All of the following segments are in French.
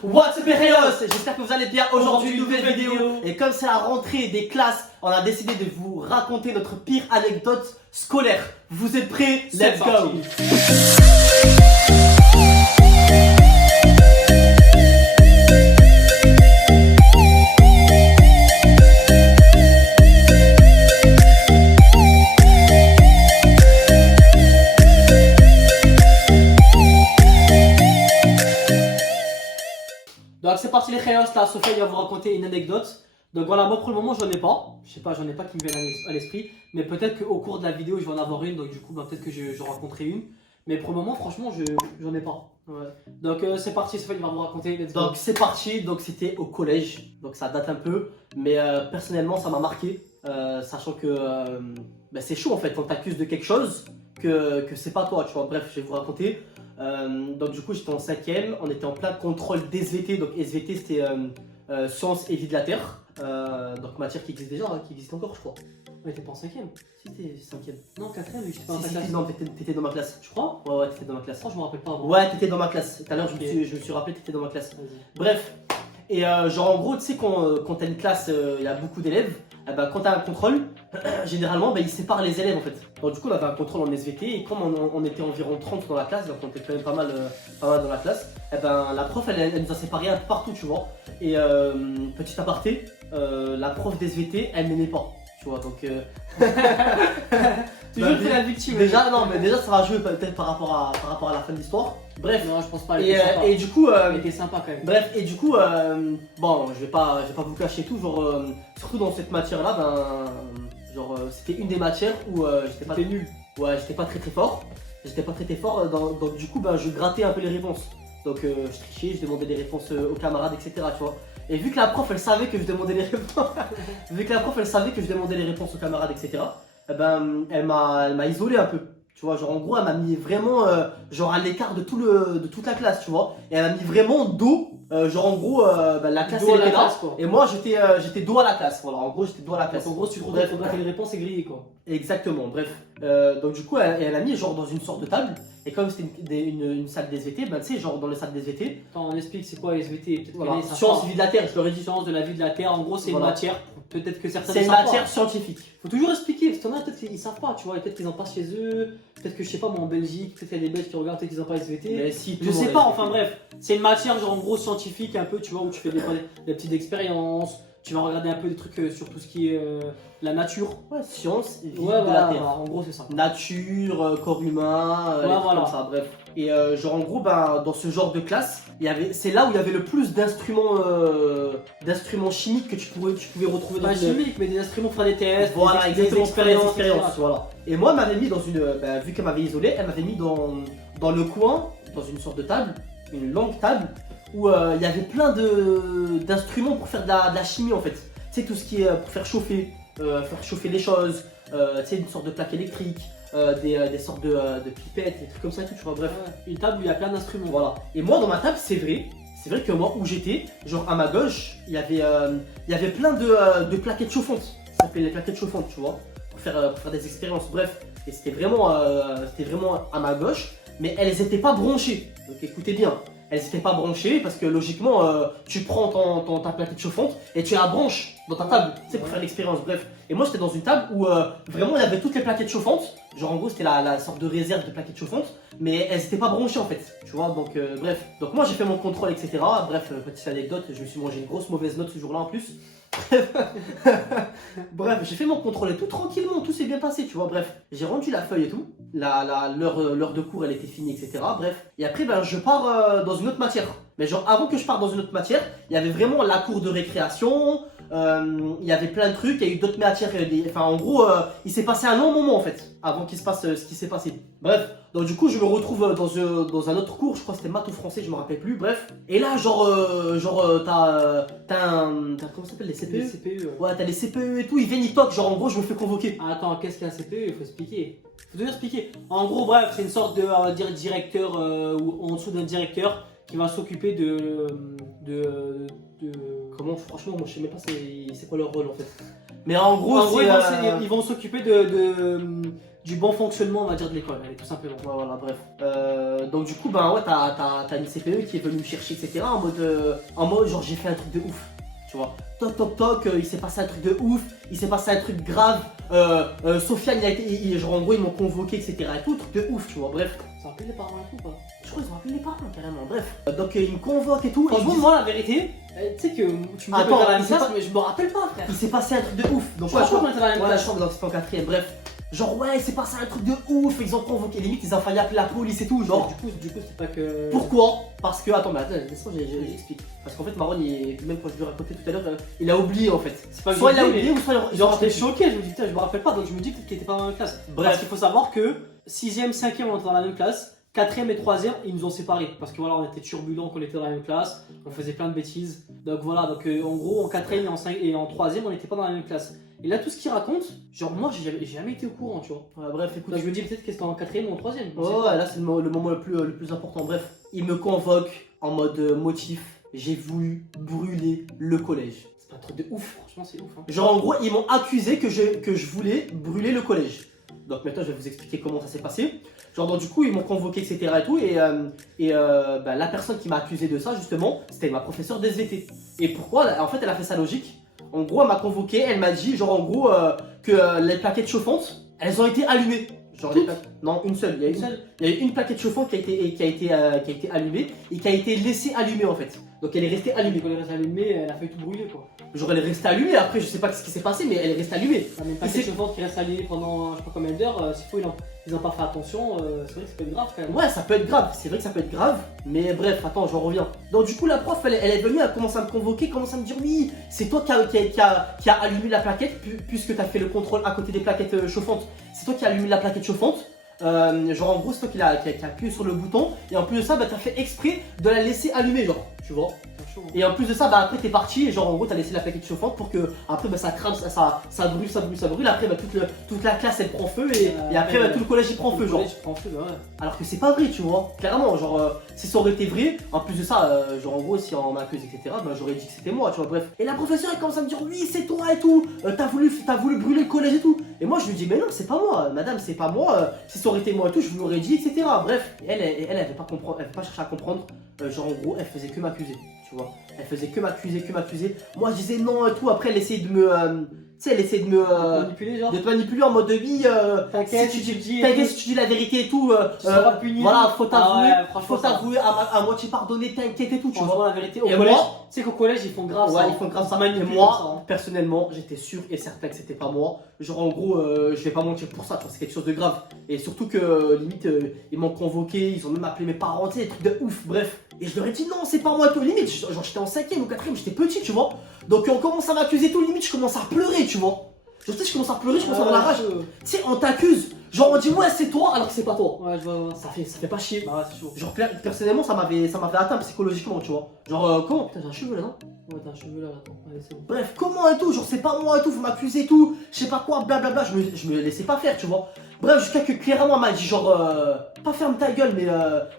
What's up les Rayos? J'espère que vous allez bien. Aujourd'hui, une nouvelle vidéo. Et comme c'est la rentrée des classes, on a décidé de vous raconter notre pire anecdote scolaire. Vous êtes prêts? Let's go! Donc c'est parti les Rayos, là Sophia va vous raconter une anecdote. Donc voilà, moi pour le moment j'en ai pas. Je sais pas, j'en ai pas qui me viennent à l'esprit. Mais peut-être qu'au cours de la vidéo je vais en avoir une. Donc du coup peut-être que je raconterai une. Mais pour le moment franchement j'en ai pas. Ouais. Donc c'est parti, Sophia va vous raconter. Donc c'est parti, donc c'était au collège. Donc ça date un peu. Mais personnellement ça m'a marqué. Sachant que c'est chaud en fait quand t'accuses de quelque chose que c'est pas toi, tu vois. Bref, je vais vous raconter. Donc du coup j'étais en 5ème, on était en plein contrôle d'SVT. Donc SVT c'était sciences et vie de la Terre, donc matière qui existe déjà, hein, qui existe encore je crois. Mais t'es pas en 5ème? Si t'es 5ème. Non 4ème, j'étais pas en 5ème. T'étais dans ma classe. Je crois. Ouais t'étais dans ma classe. Je me rappelle pas avant. Ouais t'étais dans ma classe. Tout à l'heure je me suis rappelé t'étais dans ma classe. Bref. Et genre en gros tu sais quand t'as une classe, il y a beaucoup d'élèves. Quand tu as un contrôle, généralement ils séparent les élèves en fait. Donc du coup on avait un contrôle en SVT et comme on était environ 30 dans la classe, donc on était quand même pas mal dans la classe, la prof elle nous a séparés un peu partout tu vois. Et petit aparté, la prof d'SVT elle m'aimait pas, tu vois donc... Toujours fait la victime. Déjà, non mais déjà ça va jouer peut-être par rapport à la fin de l'histoire. Bref. Non, je pense pas. Et du coup, elle était sympa quand même. Bref, et du coup, bon, je vais pas vous cacher tout, genre, surtout dans cette matière-là, c'était une des matières où j'étais pas nul. Ouais, j'étais pas très fort. Donc du coup, je grattais un peu les réponses. Donc je trichais, je demandais des réponses aux camarades, etc. Tu vois. Et vu que la prof, elle savait que je demandais les réponses, aux camarades, etc. Elle m'a isolé un peu. Tu vois, genre en gros, elle m'a mis vraiment genre à l'écart de toute la classe, tu vois. Et elle m'a mis vraiment dos, genre en gros, la classe elle était là. Et moi j'étais dos à la classe. Voilà, en gros j'étais dos à la classe. En gros, si tu trouves que les réponses est grillé quoi. Exactement, bref. Donc du coup, elle a mis genre dans une sorte de table. Et comme c'était une salle d'SVT, tu sais, genre dans les salles d'SVT. Attends, on explique c'est quoi SVT. Voilà. Sciences vie de la Terre, je leur ai dit. Sciences de la vie de la Terre, en gros c'est une matière. Peut-être que certains c'est une matière scientifique. Faut toujours expliquer, parce qu'il y en a peut-être qu'ils savent pas, tu vois, peut-être qu'ils en passent chez eux, peut-être que je sais pas moi en Belgique, peut-être qu'il y a des Belges qui regardent, peut-être qu'ils en passent SVT. Mais si, je sais pas, enfin bref, c'est une matière genre en gros scientifique un peu, tu vois, où tu fais des petites expériences, tu vas regarder un peu des trucs sur tout ce qui est la nature. Ouais, science et vie de la Terre. En gros c'est ça. Nature, corps humain, voilà. Comme ça, bref. Et genre en gros, dans ce genre de classe, c'est là où il y avait le plus d'instruments chimiques que tu pouvais retrouver dans chimiques, mais des instruments pour faire des tests, voilà, des expériences, voilà. Et moi, elle m'avait mis dans une, vu qu'elle m'avait isolé, elle m'avait mis dans le coin, dans une sorte de table, une longue table, où il y avait plein d'instruments pour faire de la chimie en fait. Tu sais, tout ce qui est pour faire chauffer les choses, tu sais, une sorte de plaque électrique. Des sortes de pipettes, des trucs comme ça et tout, tu vois, bref. Une table où il y a plein d'instruments. Voilà. Et moi, dans ma table, c'est vrai que moi, où j'étais, genre à ma gauche, il y avait plein de plaquettes chauffantes. Ça s'appelait les plaquettes chauffantes, tu vois, pour faire des expériences, bref. Et c'était vraiment à ma gauche, mais elles n'étaient pas branchées. Donc écoutez bien, elles n'étaient pas branchées parce que logiquement, tu prends ta plaquette chauffante et tu la branches dans ta table, tu sais, pour faire l'expérience, bref. Et moi, j'étais dans une table où vraiment il y avait toutes les plaquettes chauffantes. Genre en gros c'était la sorte de réserve de plaquettes chauffantes, mais elles n'étaient pas branchées en fait, tu vois, donc bref. Donc moi j'ai fait mon contrôle, etc. Bref, petite anecdote, je me suis mangé une grosse mauvaise note ce jour-là en plus. Bref, j'ai fait mon contrôle et tout tranquillement, tout s'est bien passé, tu vois, bref. J'ai rendu la feuille et tout, l'heure de cours elle était finie, etc. Bref, et après je pars dans une autre matière. Mais genre avant que je parte dans une autre matière, il y avait vraiment la cour de récréation, il y avait plein de trucs, il y a eu d'autres matières, enfin en gros il s'est passé un long moment en fait, avant qu'il se passe ce qui s'est passé. Bref, donc du coup je me retrouve dans un autre cours, je crois que c'était maths ou français, je me rappelle plus, bref. Et là t'as comment ça s'appelle, les CPE? Les CPE ouais, t'as les CPE et tout, ils viennent, ils toquent, genre en gros je me fais convoquer. Ah, attends, qu'est-ce qu'un CPE? Il faut expliquer. Faut toujours expliquer. En gros bref, c'est une sorte de, on va dire, directeur ou en dessous d'un directeur qui va s'occuper Comment, franchement, moi je sais même pas c'est quoi leur rôle en fait. Mais en gros, ils vont s'occuper du bon fonctionnement, on va dire, de l'école, tout simplement. Ouais, voilà, bref. Donc du coup, ben ouais, t'as une CPE qui est venue me chercher, etc. En mode genre j'ai fait un truc de ouf. Tu vois, toc toc toc, il s'est passé un truc de ouf, il s'est passé un truc grave. Sofiane, genre en gros ils m'ont convoqué, etc. Et tout, truc de ouf, tu vois, bref. Ça rappelle les parents et tout, quoi. Je crois qu'ils ont appelé les parents carrément, bref. Donc ils me convoquent et tout. Et Franchement, moi, la vérité, tu sais que tu me dis Attends, dans la même il s'est classe, pas- mais je me rappelle pas, frère. il s'est passé un truc de ouf. Donc Je crois qu'on était dans la même voilà, je classe. crois que donc, c'était en quatrième, bref. Genre ouais, il s'est passé un truc de ouf, ils ont convoqué, limite ils ont failli appeler la police et tout, genre. Du coup, c'est pas que. Pourquoi? Parce que, attends, mais attends, laisse-moi, j'explique. Parce qu'en fait, Marron, même quand je lui ai raconté tout à l'heure, il a oublié en fait. C'est pas que Soit il j'ai a oublié, oublié ou soit il Genre, rappelle j'étais choqué, je me dis, putain, je me rappelle pas, donc je me dis peut-être qu'il était pas dans la même classe. Bref. Parce qu'il faut savoir que 6ème, 5ème, on était dans la même classe. 4ème et 3ème, ils nous ont séparés. Parce que voilà, on était turbulents quand on était dans la même classe. On faisait plein de bêtises. Donc voilà, donc en gros, en 4ème et en 3ème, on n'était pas dans la même classe. Et là, tout ce qu'il raconte, genre moi, j'ai jamais été au courant, tu vois. Ouais, bref, écoute. Donc je me dis peut-être que c'était en 4ème ou en 3ème. Ouais, là c'est le moment le plus important. Bref, il me convoque en mode motif. J'ai voulu brûler le collège. C'est pas un truc de ouf, franchement, c'est ouf. Hein. Genre en gros, ils m'ont accusé que je voulais brûler le collège. Donc maintenant, je vais vous expliquer comment ça s'est passé. Genre donc, du coup, ils m'ont convoqué, etc. et tout. Bah, la personne qui m'a accusé de ça, justement, c'était ma professeure d'SVT. Et pourquoi? En fait, elle a fait sa logique. En gros, elle m'a convoqué, elle m'a dit, genre en gros, que les plaquettes chauffantes, elles ont été allumées. Genre non, une seule. Il y a eu une plaquette chauffante qui a été allumée et qui a été laissée allumer en fait. Donc elle est restée allumée. Quand elle reste allumée, elle a failli tout brûler, quoi. Genre elle est restée allumée, après je sais pas ce qui s'est passé, mais elle est restée allumée. Ça même pas quelque chose qui reste allumé pendant je sais pas combien d'heures, s'il faut, ils ont pas fait attention, c'est vrai que ça peut être grave quand même. Ouais, ça peut être grave, c'est vrai que ça peut être grave, mais bref, attends, j'en reviens. Donc du coup, la prof, elle est venue, elle commence à me convoquer, commence à me dire oui, c'est toi qui a allumé la plaquette, puisque tu as fait le contrôle à côté des plaquettes chauffantes. C'est toi qui as allumé la plaquette chauffante. Genre en gros, c'est toi qui a appuyé sur le bouton, et en plus de ça, bah, tu as fait exprès de la laisser allumer, genre, tu vois. Et en plus de ça, bah après t'es parti et genre en gros t'as laissé la plaquette chauffante pour que après bah ça crame, ça brûle, après bah toute la classe elle prend feu et après bah, tout le collège il prend feu genre. Prend feu, bah ouais. Alors que c'est pas vrai tu vois, clairement genre si ça aurait été vrai, en plus de ça genre en gros si on m'accuse etc bah j'aurais dit que c'était moi tu vois bref. Et la professeure elle commence à me dire oui c'est toi et tout, t'as voulu brûler le collège et tout. Et moi je lui dis mais non c'est pas moi madame c'est pas moi, si ça aurait été moi et tout je vous l'aurais dit etc. Bref, et elle veut pas comprendre, elle veut pas chercher à comprendre, genre en gros elle faisait que m'accuser. Tu vois, elle faisait que m'accuser. Moi je disais non et tout. Après elle essayait de me, tu sais, elle essayait de me manipuler genre. de te manipuler en mode de oui. T'inquiète, si tu dis la vérité et tout. Tu seras puni. Voilà, faut t'avouer, franchement, à moitié pardonner, t'inquiète et tout. Tu vois. Franchement, la vérité, au Et collège, moi- tu sais qu'au collège ils font grave Ouais, ça. ils font grave ça. Ils Et manipulent moi, comme ça, hein. personnellement, j'étais sûr et certain que c'était pas moi. Genre en gros, je vais pas mentir pour ça, tu vois, c'est quelque chose de grave. Et surtout que limite, ils m'ont convoqué, ils ont même appelé mes parents, tu sais, des trucs de ouf, bref. Et je leur ai dit non, c'est pas moi, tout limite. Genre j'étais en 5ème ou 4ème, j'étais petit, tu vois. Donc on commence à m'accuser tout, limite, je commence à pleurer, tu vois. Je sais, je commence à pleurer, je commence à avoir la rage. Tu sais, on t'accuse. Genre on dit ouais, c'est toi alors que c'est pas toi. Ouais, je vois. Ça fait pas chier. Bah ouais, c'est chaud. Genre personnellement ça m'avait atteint psychologiquement tu vois. Genre comment putain j'ai un cheveu là non. Ouais, t'as un cheveu là, attends. Allez, c'est bon. Bref comment et tout, genre c'est pas moi et tout, vous m'accusez et tout, je sais pas quoi, blablabla, je me laissais pas faire tu vois. Bref jusqu'à que clairement elle m'a dit genre pas ferme ta gueule mais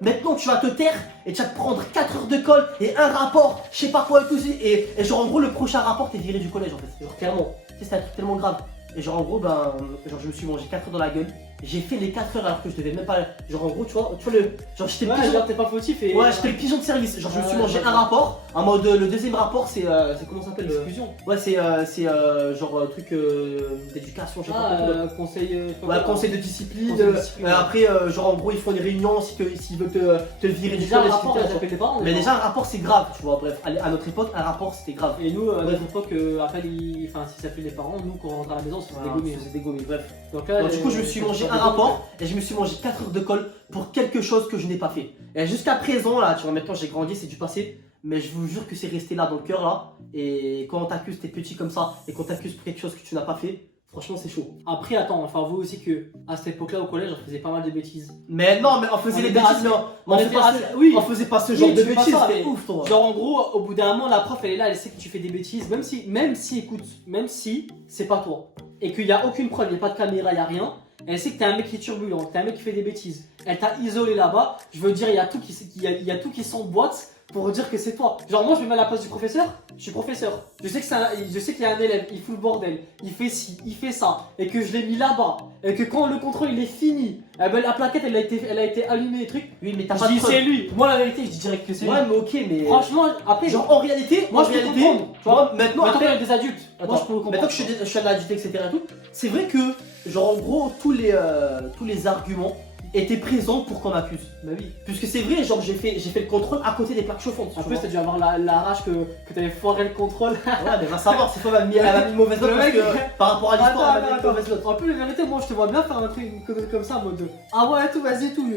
maintenant tu vas te taire et tu vas te prendre 4 heures de colle et un rapport, je sais pas quoi et tout et genre en gros le prochain rapport t'es viré du collège en fait. Genre clairement, tu sais c'est un truc tellement grave. Et genre en gros ben genre je me suis mangé 4 heures dans la gueule. J'ai fait les 4 heures alors que je devais même pas. Genre en gros tu vois le. Genre j'étais Ouais, pigeon. genre t'es pas fautif et. Ouais j'étais le pigeon de service. Genre je me suis Ouais, mangé ouais, un ouais. rapport. En mode le deuxième rapport c'est comment ça s'appelle Exclusion. Ouais c'est genre truc d'éducation, je sais pas Ah, quoi. conseil. Ouais, conseil de discipline. Conseil de discipline, ouais. Après genre en gros ils font des réunions s'ils veulent te virer du Déjà, un collège, rapport, etc. on appelle les parents. Mais déjà un rapport c'est grave tu vois. Bref à notre époque un rapport c'était grave. Et nous, à Ouais. notre époque, après, enfin, si ça fait les parents, nous, quand on rentre à la maison, on se fait Voilà, dégommer. je faisais dégommer, bref. Donc là, Donc, du coup, je me suis mangé un rapport et je me suis mangé 4 heures de colle pour quelque chose que je n'ai pas fait. Et jusqu'à présent, là, tu vois, maintenant j'ai grandi, c'est du passé, mais je vous jure que c'est resté là dans le cœur, là. Et quand on t'accuse, t'es petit comme ça, et qu'on t'accuse pour quelque chose que tu n'as pas fait, franchement, c'est chaud. Après, attends, enfin, vous aussi que à cette époque-là, au collège, on faisait pas mal de bêtises. Mais non, mais on faisait On les était bêtises, assez- mais on était assez- oui. on faisait pas ce genre Oui, de tu fais pas bêtises, ça, c'était mais- ouf, toi. Genre, en gros, au bout d'un moment, la prof, elle est là, elle sait que tu fais des bêtises, même si, écoute, même si c'est pas toi, et qu'il y a aucune preuve, il n'y a pas de caméra, il y a rien. Elle sait que t'es un mec qui est turbulent, que t'es un mec qui fait des bêtises. Elle t'a isolé là-bas. Je veux dire, il y a tout qui s'emboîte pour dire que c'est toi. Genre moi je me mets à la place du professeur, je suis professeur. Je sais qu'il y a un élève, il fout le bordel, il fait ci, il fait ça, et que je l'ai mis là-bas, et que quand le contrôle il est fini, eh ben, la plaquette elle a été allumée et trucs. Oui, mais t'as Je pas de dis preuve. c'est lui. Moi la vérité je dis direct que c'est lui. Ouais, mais ok, mais. Franchement après Genre en réalité, moi en je peux réalité, comprendre. Tu vois, moi, maintenant, maintenant après, il y a des adultes. Moi je peux comprendre. maintenant que je suis un adulte, etc. et tout, c'est vrai que, genre en gros, tous les arguments étaient présents pour qu'on m'accuse. Bah oui. Puisque c'est vrai, genre j'ai fait le contrôle à côté des plaques chauffantes. En tu plus vois. t'as dû avoir la rage que t'avais foiré le contrôle. Ouais, mais va savoir, c'est fois elle m'a mis une mauvaise note Le parce mec- que par rapport à l'histoire, elle m'a mis une mauvaise note. En plus, la vérité, moi je te vois bien faire un truc, une connerie comme ça en mode ah ouais, tout, vas-y, tout.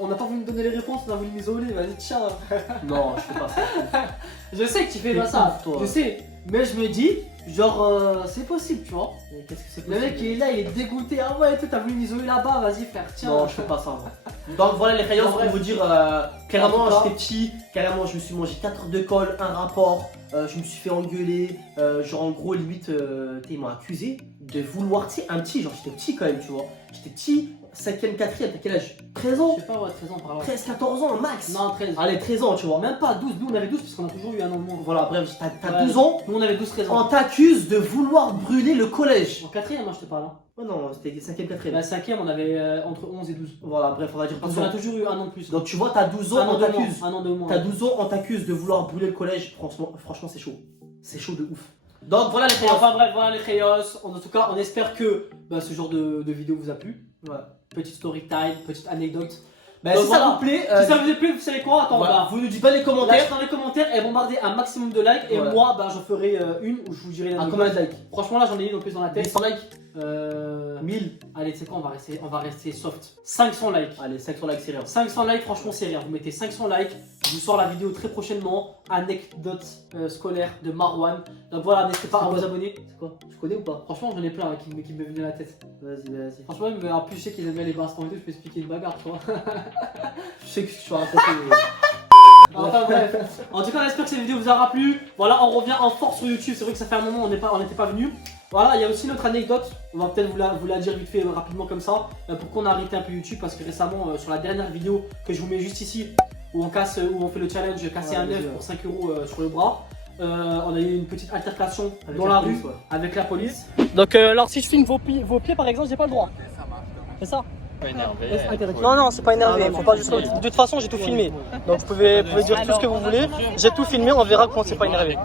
On n'a pas voulu me donner les réponses, on a voulu m'isoler, vas-y, tiens. Non, je fais pas ça. Je sais que tu fais T'es pas ça, ouf, toi. je sais, mais je me dis, genre, c'est possible, tu vois. Mais qu'est-ce que c'est Le mec il est là, il est dégoûté, ah ouais, tout, t'as voulu m'isoler là-bas, vas-y, frère, tiens. Non, je fais pas ça. Moi. Donc voilà les rayons, pour vous dire, clairement En tout cas- j'étais petit, carrément je me suis mangé 4 heures de colle, un rapport, je me suis fait engueuler, genre en gros limite, ils m'ont accusé de vouloir, tu sais, un petit, genre j'étais petit quand même, tu vois. J'étais petit, 5ème, 4ème, t'as quel âge 13 ans Je sais pas, ouais, 13 ans par là. 13, 14 ans max. Non, 13. Allez, 13 ans, tu vois. Même pas 12, nous on avait 12 parce qu'on a toujours eu un an de moins. Voilà, bref, t'as Ouais. 12 ans, Nous on avait 12-13 on ans. t'accuse de vouloir brûler le collège. En 4ème, moi je te parle. Hein. Oh non, c'était 5ème, 4ème. La 5ème, on avait entre 11 et 12. Voilà, bref, on va dire Parce 12 qu'on a ans. toujours eu un an de plus. Donc tu vois, t'as 12 ans, un an on de moins. t'accuse. Un an de moins. T'as 12 ans, on t'accuse de vouloir brûler le collège. Franchement, c'est chaud. C'est chaud de ouf. Donc voilà les rayons. Enfin bref, voilà les Chaos. En tout cas, on espère que ce genre de vidéo vous a plu. Ouais. Petite story time, petite anecdote. Bah, Donc si ça voilà. vous plaît, Si ça vous a plu, vous savez quoi? Attends, voilà, bah, vous nous dites pas les lâchez commentaires. dans les commentaires et bombardez un maximum de likes. Et Voilà. moi, j'en ferai une où je vous dirai À l'anecdote. combien de likes Franchement, là, j'en ai une en plus dans la tête. 100 likes 1000. Allez, tu sais quoi, on va rester soft. 500 likes. Allez, 500 likes, c'est rien. 500 likes, franchement, c'est rien. Vous mettez 500 likes, je vous sors la vidéo très prochainement. Anecdote scolaire de Marwan. Donc voilà, n'hésitez pas à vous abonner. C'est quoi Tu connais ou pas Franchement, j'en ai plein hein, qui me venaient à la tête. Vas-y. Franchement, mais en plus, je sais qu'ils aiment bien les bastons et tout, je peux expliquer une bagarre, tu vois. Je sais que tu vas raconter. Enfin bref. En tout cas, on espère que cette vidéo vous aura plu. Voilà, on revient en force sur YouTube. C'est vrai que ça fait un moment, on n'était pas venu. Voilà, il y a aussi notre anecdote. On va peut-être vous la dire vite fait rapidement comme ça. Pourquoi on a arrêté un peu YouTube? Parce que récemment, sur la dernière vidéo que je vous mets juste ici, où on fait le challenge casser un œuf pour 5 € sur le bras. On a eu une petite altercation dans la rue avec la police. Donc alors si je filme vos pieds par exemple, j'ai pas le droit. C'est ça? Pas énervé. Non, c'est pas énervé. Ah, non, Faut pas non, juste. non. De toute façon, j'ai tout filmé. Donc vous pouvez dire tout ce que vous voulez. J'ai tout filmé, on verra quand c'est pas énervé.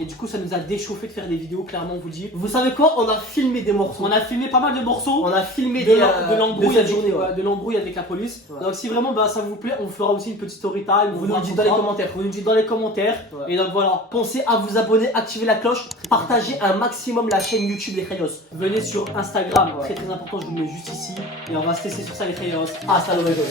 Et du coup, ça nous a déchauffé de faire des vidéos, clairement, on vous le dit. Vous savez quoi On a filmé des morceaux. On a filmé pas mal de morceaux. On a filmé De l'embrouille cette avec, journée. Ouais. de l'embrouille avec la police. Ouais. Donc si vraiment ça vous plaît, on fera aussi une petite story time. Vous nous le dites dans les commentaires. Vous nous dites dans les commentaires. Ouais. Et donc voilà, Pensez à vous abonner, activer la cloche, partagez un maximum la chaîne YouTube Les Rayos. venez sur Instagram, Ouais. très important, je vous le mets juste ici. Et on va se laisser sur ça les Chaos. Hasta luego.